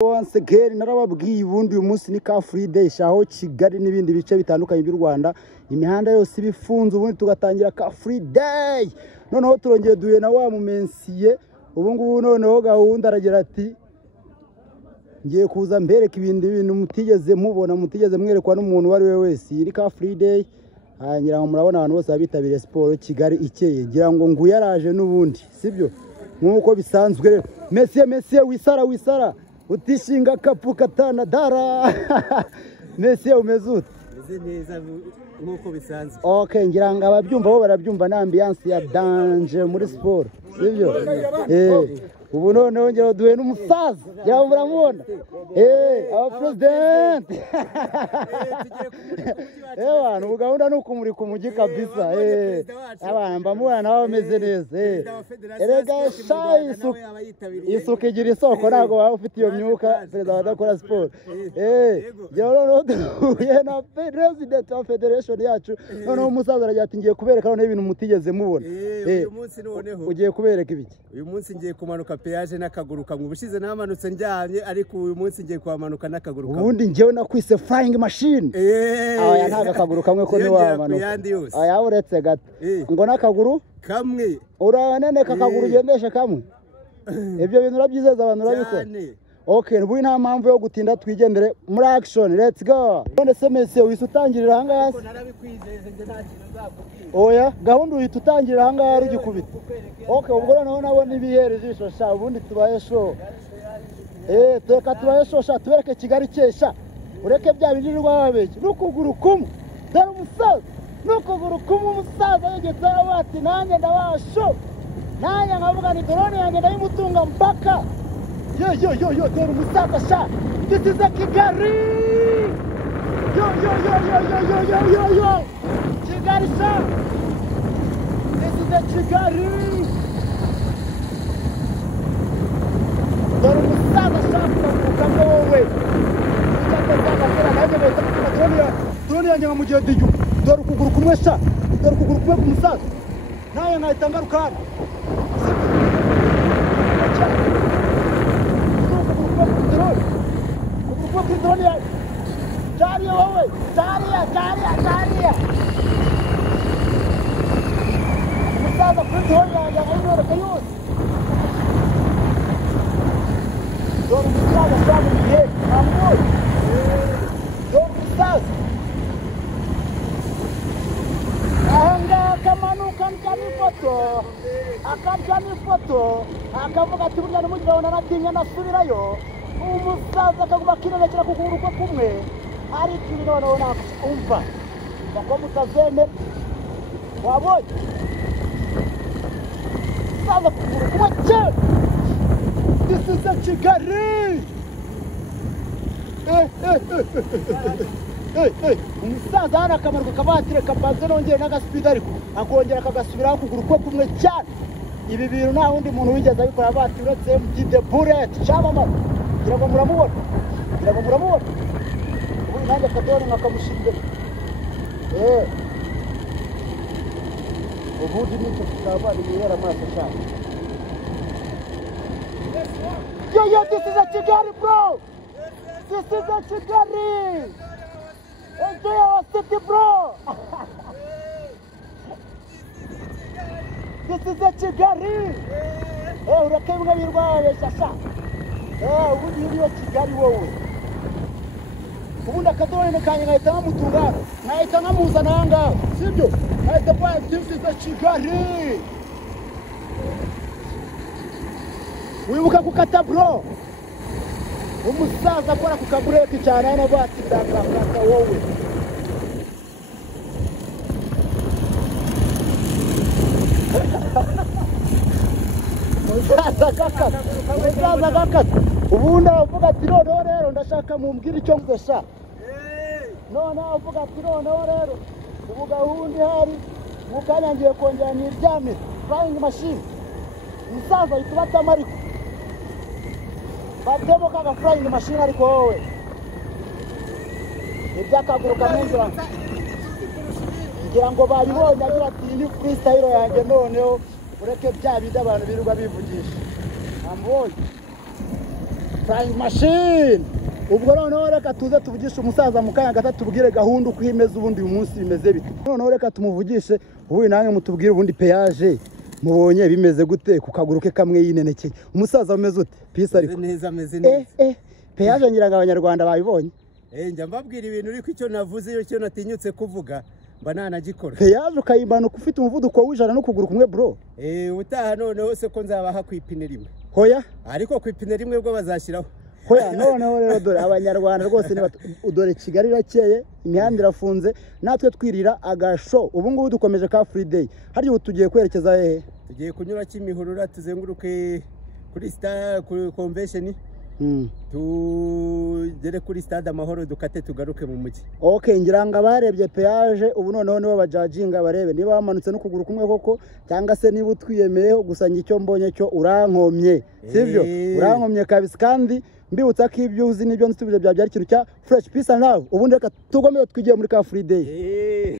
Once again narababwiye ubundi uyu munsi ni Car Free Day shaho Kigali n'ibindi bice bitandukanye by'u Rwanda imihanda yose ibifunze ubundi tugatangira Car Free Day noneho turongeye duye na wa mumensiye ubu ngubu noneho gahunda aragira ati ngiye kuza mbereka ibintu mutigeze mubona mutigeze mwerekwa n'umuntu wari we wese iri Car Free Day ngira ngo murabona abantu bose abitabiriye sport Kigali ikeye ngira ngo nguyaraje n'ubundi sibyo nkuko bisanzwe rero Messi wisara utishinga kapu katana dara Messi umezute meze neza nkuko bisanzwe. Okay ngira ngo ababyumva bo barabyumva na ambiance ya danger muri sport sibyo ubu noneho ngero duhe n'umusaza ya muramubona our president abantu gahunda nuko muri kumujyi kabisa abantu mbamubona nawe ameze neza erega isuka igira isoko ntago waba ufite iyo myuka perezida wadakora sport ngero noneho duhuye na president wa federation yacu noneho umusaza aragira ati ngiye kubereka noneho ibintu mutigeze mubona uyu munsi noneho ugiye kubereka ibiki uyu munsi ngiye kumanuka peage n'akaguru kamwe ubushize namanutse njyamye ariko uyu munsi ngiye kwamanuka n'akaguru kamwe ubundi ngewe nakwise flying machine aya ntaga akaguru kamwe ko ni wamanuka aya uretse gato ngo n'akaguru kamwe uraneneka akaguru ugendesha kamwe ibyo bintu urabyizeza abantu urabikora okay ubu nta mpamvu yo gutinda twigendere muri action let's go none se Messi wise utangirira hanga narabikwijeje nge nta kintu nzakubwira oya gahunda uhita utangirira hanga rugikubita okay ubwo noneho nabona ibihera ijisho sha ubundi tubaye show teka tubaye show sha tubereke Kigali cyesha ureke bya bindirirwa babeke n'ukuguru kumwe dore umusaza n'ukuguru kumwe umusaza yegetse abati nanjye ndabasho nanjye nkavuga ni drone yanjye ndayimutunga mpaka yo dore umusaza sha this is a Kigali yo Kigali sha this is a Kigali dore umusaza sha kukamwe wowe drone yanjye nkamugiye diyu dore ukuguru kumwe sha dore ukuguru kumwe kumusaza naye nkahita ngarukana Daria wowe Daria umusaza kuri drone yanjye amwereka yose dore umusaza sha mugiye amwoye dore umusaza akamanuka akarya n'ifoto akavuga ati burya nimugira ngo naratinya nasubirayo umusaza akaguma akirebekera ku kuguru kwe kumwe ariko ibi noneho nakumva ko mutazemera wabonye umusaza ku kuguru kumwe cyane this is a Kigali umusaza hano akamanuka akabatire kabanze nongere n'agaspeed ariko akongera akagasubiraho ukuguru kwe kumwe cyane ibi bintu nta wundi muntu wigeze abikora abati uretse MT the bullet cyamamara ngira ngo muramubona ubu nanjye kadore nkakamushinga ubundi nicyo kikaba nimera amaso cyane yo this is a Kigali bro this is a Kigali enjoy our city bro this is a Kigali urakemwa birwaye shasha ubundi iriyo Kigali wowe ubundi akadone kanye ngahita nkamutungana ngahita nkamuzana hanga sibyo ngahita kwa this is a Kigali wibuka kukata bro umusaza akora kukabureki cyane hano bati ndakakata wowe umusaza kakata ubundi avuga ati noneho rero ndashaka mumbwira icyo ngusha noneho avuga ati noneho rero ubu gahunda ihari mukanya ngiye kongera niryame flying machine umusaza ahita ubatamo ariko batemo kaga flying machine ariko wowe iby'akaguru kamwe ngira ngo babibonye agira ati ni freestyle yanjye noneho ureke bya bindi abantu birirwa bivugisha ambonye flying machine. Ubwo noneho reka tuze tuvugishe umusaza mu kanya gato tubwire gahunda uko imeze ubundi uyu munsi bimeze bite. Noneho reka tumuvugishe ubundi nange mutubwire ubundi peyaje mubonye bimeze gute ku kaguru ke kamwe yinenekeye. Umusaza umeze ute? Peace ariko. Neza ameze neza. Peyaje ngira ngo abanyarwanda babibonye. Njya mbabwira ibintu ariko icyo navuze icyo natinyutse kuvuga mba nanagikora. Peyaje ukayimanuka ufite umuvuduko w'ijana no kuguru kumwe bro. Utaha noneho se ko nzabaha ku ipine rimwe. Hoya? Ariko ku ipine rimwe bwo bazashyiraho. Hoya noneho rero dore abanyarwanda rwose dore Kigali irakeye, imihanda irafunze, natwe twirira agasho. Ubu ngubu dukomeje ka free day. Hari ubu tugiye kwerekeza hehe? Tugiye kunyura Kimihurura tuzenguruke kuri star convention. Tugere kuri stade Amahoro dukate tugaruke mu mujyi. Okay, ngira ngo abarebye peyaje ubu noneho nibo bajajinga barebe niba bamanutse no kuguru kumwe koko cyangwa se niba utwiyemeyeho gusa icyo mbonye cyo urankomye, sivyo? Urankomye kabisa kandi mbibutsa ko ibyo uzi nibyo nsubije bya byari ikintu cya fresh peace and love. Ubundi reka tugomeye twigiye muri ka free day.